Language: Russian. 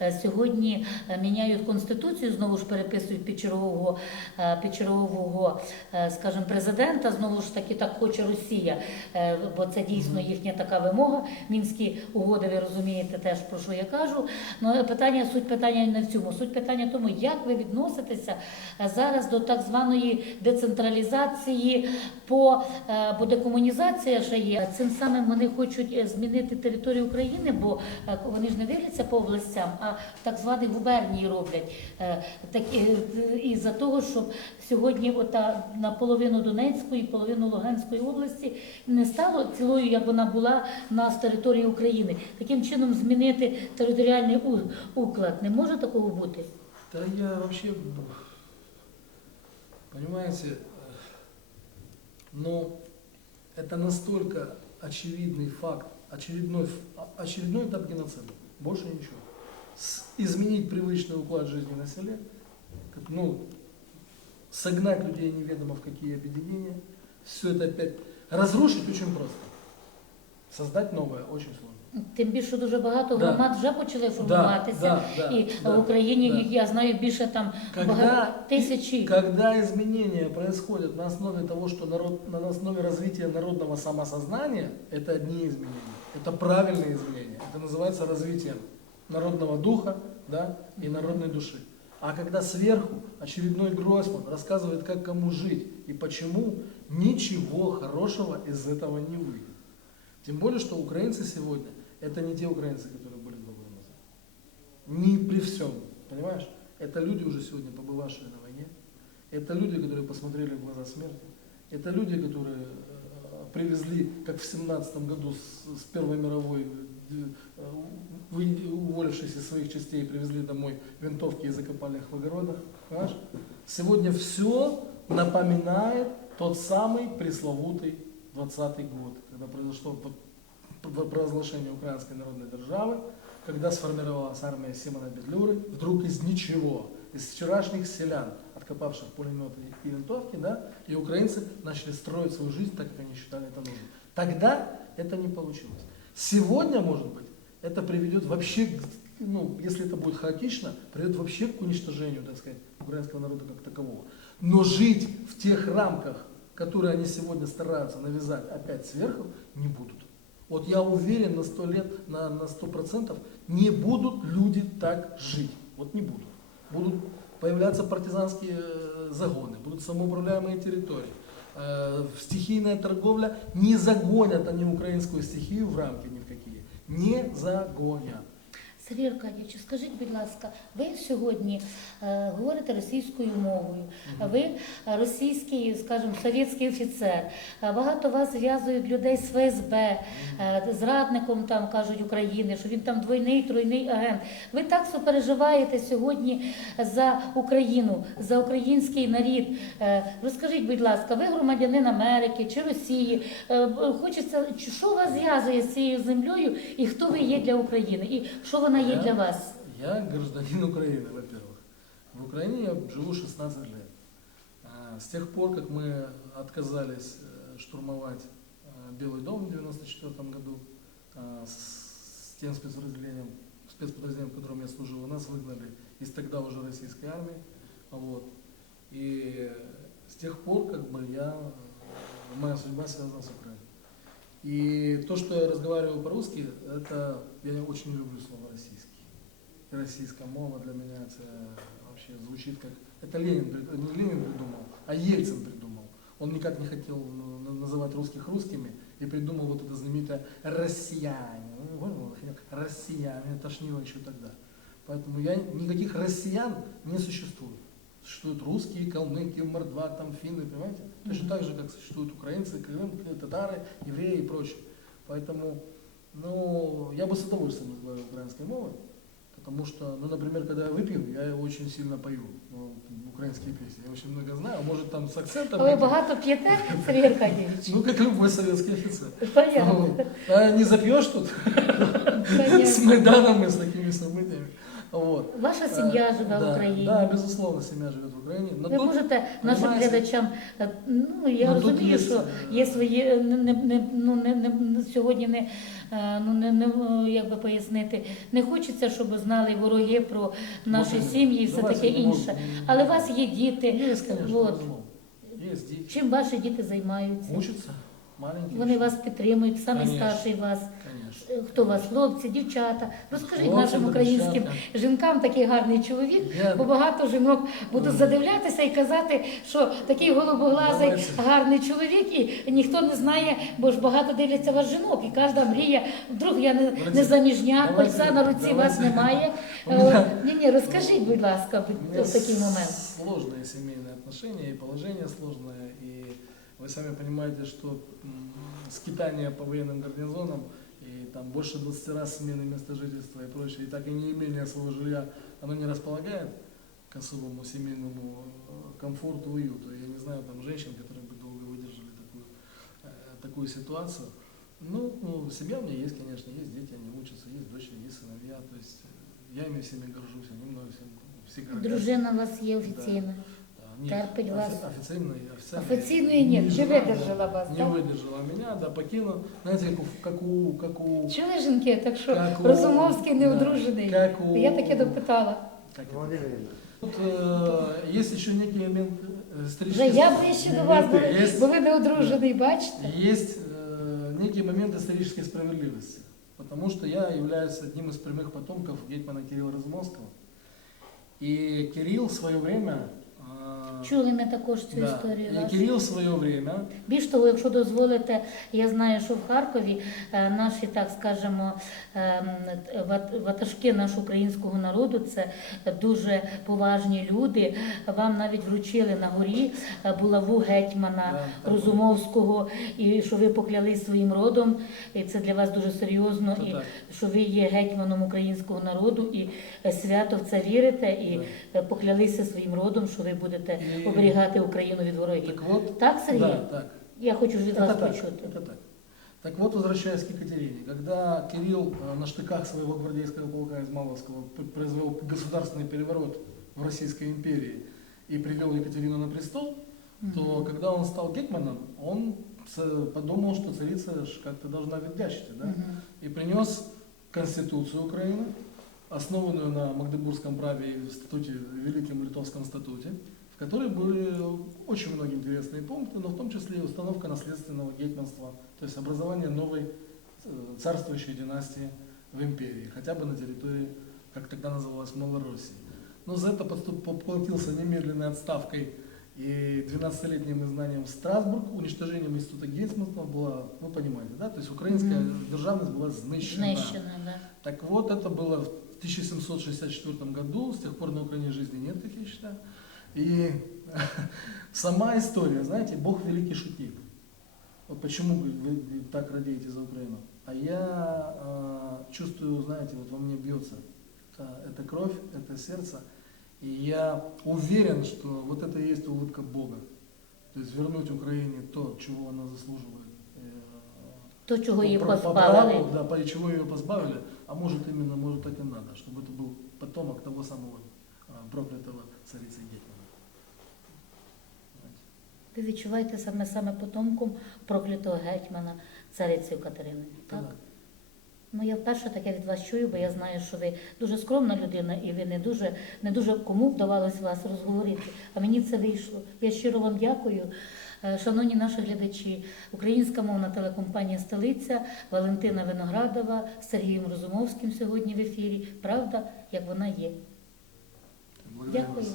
Е, Сьогодні е, міняють конституцію, знову ж переписують під чергового, е, під чергового скажімо, президента. Знову ж таки, так хоче Росія, бо це дійсно їхня така вимога. Мінські угоди, ви розумієте теж про що я кажу. Ну питання, суть питання не в цьому. Суть питання в тому, як ви відноситеся зараз до так званої децентралізації, по бо декомунізація ще є. Цим самим вони хочуть змінити територію України, бо вони ж не дивляться по областям, а так звані губернії роблять. Е, Так і- і за того, щоб сьогодні ота наполовину Донецької, половину Луганської області не стало цілою, як вона була в нас території України. Таким чином змінити територіальний у- уклад. Не може такого бути. Да я вообще, ну, понимаете, э, но это настолько очевидный факт, очередной, ф- а- очередной этап геноцида, больше ничего. С- изменить привычный уклад жизни на селе, как, ну, согнать людей неведомо в какие объединения, все это опять разрушить очень просто. Создать новое очень сложно. Тим більше дуже багато Да. громад вже почали Да, формуватися. да, да, І да, в Україні да. я знаю більше там Когда, багато тисячі. когда изменения происходят на основе того, что народ, на основе развития народного самосознания, это одни изменения. Это правильные изменения. Это называется развитием народного духа да, и народной души. А когда сверху очередной Гройсман рассказывает, как кому жить и почему, ничего хорошего из этого не выйдет. Тем более, что украинцы сегодня, это не те украинцы, которые были два года назад. Не при всем, понимаешь? Это люди уже сегодня побывавшие на войне. Это люди, которые посмотрели в глаза смерти. Это люди, которые э, привезли, как в семнадцатом году с, с Первой мировой, э, уволившись из своих частей, привезли домой винтовки и закопали их в огородах. Понимаешь? Сегодня все напоминает тот самый пресловутый 20 год, когда произошло провозглашение Украинской народной державы, когда сформировалась армия Симона Петлюры, вдруг из ничего, из вчерашних селян, откопавших пулеметы и винтовки, да, и украинцы начали строить свою жизнь так, как они считали это нужным. Тогда это не получилось. Сегодня, может быть, это приведет вообще, ну, если это будет хаотично, приведет вообще к уничтожению, так сказать, украинского народа как такового. Но жить в тех рамках, которые они сегодня стараются навязать опять сверху, не будут. Вот я уверен на сто лет, на, на сто процентов, не будут люди так жить. Вот не будут. Будут появляться партизанские э, загоны, будут самоуправляемые территории. Э, стихийная торговля не загонят они украинскую стихию в рамки какие. Не загонят. Сергій Аркадійович, скажіть, будь ласка, ви сьогодні е, говорите російською мовою, ви російський, скажімо, совєтський офіцер. Е, Багато вас зв'язують людей з ФСБ, е, зрадником там кажуть України, що він там двойний, тройний агент. Ви так сопереживаєте сьогодні за Україну, за український народ. Е, Розкажіть, будь ласка, ви громадянин Америки чи Росії? Е, Хочеться, що вас зв'язує з цією землею і хто ви є для України? І що вона є Я- для вас? Я гражданин Украины, во-первых. В Украине я живу 16 лет. А, С тех пор, как мы отказались э, штурмовать э, Белый дом в 1994 году, а, с тем спецподразделением, спецподразделением, в котором я служил, нас выгнали из тогда уже российской армии. Вот. И с тех пор, как бы, я, э, моя судьба связана с Украиной. И то, что я разговариваю по-русски, это я очень люблю слово российский. Российская мова для меня это вообще звучит как... Это Ленин, не Ленин придумал, а Ельцин придумал. Он никак не хотел на- называть русских русскими и придумал вот это знаменитое «россияне». Ну? Россияне, тошнило еще тогда. Поэтому я, никаких россиян не существует Существуют русские, калмыки, мордва, там финны, понимаете? Точно Мгм. так же, как существуют украинцы, крым, татары, евреи и прочее. Поэтому, ну, я бы с удовольствием разговаривал украинской мовой, потому что, ну, например, когда я выпью, я очень сильно пою ну, украинские песни. Я очень много знаю, а может там с акцентом. А ви каким- багато п'єте, Сергій Аркадійович? Ну, как любой советский офицер. Понятно. Ну, а не запьешь тут с Понятно. Майданом и с такими событиями. Вот. Ваша сім'я живе в Да, Україні. Да, безусловно, семья живет в Украине. Но Ви тут, можете нашим понимаете, глядачам, е, ну я Ну, розумію, є, що є свої е, не, не, ну, не, не, сьогодні не, е, ну, не, не як би пояснити, не хочеться, щоб знали вороги про наші сім'ї і все таке інше. Але у вас є діти. Есть, конечно, от. безусловно. Есть дети. Чим ваші діти займаються? Учатся, маленькие. Вони вас підтримують, самий Конечно. старший вас. Конечно. Е, Хто у вас? Хлопці, дівчата? Розкажіть Хлопці, нашим українським дівчата. жінкам такий гарний чоловік, Я- бо багато жінок будуть задивлятися і казати, що такий голубоглазий Давайте. гарний чоловік, і ніхто не знає, бо ж багато дивляться вас жінок, і кожна мріє. Вдруг я не, Давайте. не заміжня, Давайте. кольця на руці вас немає. У мене- Ні, ні, розкажіть, будь ласка, У меня в такий момент. сложные семейные отношения и положение сложное. И вы сами понимаете, что м, скитание по военным гарнизонам и там больше 20 раз смены места жительства и прочее, и так и не имение своего жилья, оно не располагает к особому семейному э, комфорту, уюту. Я не знаю там женщин, которые бы долго выдержали такую, э, такую ситуацию. Ну, ну, семья у меня есть, конечно, есть дети, они учатся, есть дочери, есть сыновья. То есть э, я ими всеми горжусь, они мной всем, все гордятся. Дружина у вас є офіційна. А, Нет, терпить офи- вас. Официально, официально. Офіційної ні, не жена, видержала вас, Не так? выдержала меня, да, покинула. Знаете, как у, как у, как у, Чули жінки, так що Як у- Розумовський не да, одружений. як у- Я таке допитала. как это? Владимировна, Тут э, есть еще некий момент э, Вже исторический. я ближче до вас, бо, ви- Есть, бо ви не одружений, бачите? есть э, некий момент исторической справедливости. Потому что я являюсь одним из прямых потомков гетмана Кирилла Разумовского. И Кирилл в свое время... Чули ми також цю да, історію. Кирилл в свое время Більш того, якщо дозволите, я знаю, що в Харкові е, наші, так скажемо, ем, ватажки нашого українського народу це дуже поважні люди. Вам навіть вручили на горі е, булаву гетьмана Да. Розумовського, і що ви поклялись своїм родом. І це для вас дуже серйозно. То І так. що ви є гетьманом українського народу, і свято в це вірите, і е, поклялися своїм родом, що ви будете оберігати Україну від ворогів. Так вот, Так, Сергій? да, так. Я хочу ж від вас Это так, почути. это так. Так вот, возвращаясь к Екатерине, когда Кирилл э, на штыках своего гвардейского полка Измайловского п- произвел государственный переворот в Российской империи и привел Екатерину на престол, то когда он стал гетманом, он ц- подумал, что царица ж как-то должна ведьячить, да? Мгм. и принес Конституцию Украины, основанную на Магдебургском праве и в статуте, Великом Литовском статуте, в которой были очень многие интересные пункты, но в том числе и установка наследственного гетманства, то есть образование новой э, царствующей династии в империи, хотя бы на территории, как тогда называлась, Малороссии. Но за это поплатился немедленной отставкой и 12-летним изгнанием в Страсбург, уничтожением института гетманства была, вы понимаете, да, то есть украинская Мгм. державность была знищена. Знищена, да. Так вот, это было в 1764 году, с тех пор на Украине жизни нет, как я считаю. И сама история, знаете, Бог великий шутник. Вот почему вы, так радеете за Украину. А я э, чувствую, знаете, вот во мне бьется э, эта кровь, это сердце. И я уверен, что вот это и есть улыбка Бога. То есть вернуть Украине то, чего она заслуживает. э, То, її по, по позбавили. праву, да, по чего ее позбавили, а может именно, может так и надо, чтобы это был потомок того самого а, проклятого царицы Гетмана. Ви відчуваєте саме саме потомком проклятого гетьмана цариці Катерини. Так? Да. Ну я вперше таке від вас чую, бо я знаю, що ви дуже скромна людина, і ви не дуже, не дуже кому вдавалось вас розговорити. А мені це вийшло. Я щиро вам дякую. Е, Шановні наші глядачі, українська мовна телекомпанія Столиця, Валентина Виноградова з Сергієм Розумовським сьогодні в ефірі. Правда, як вона є. Дякую.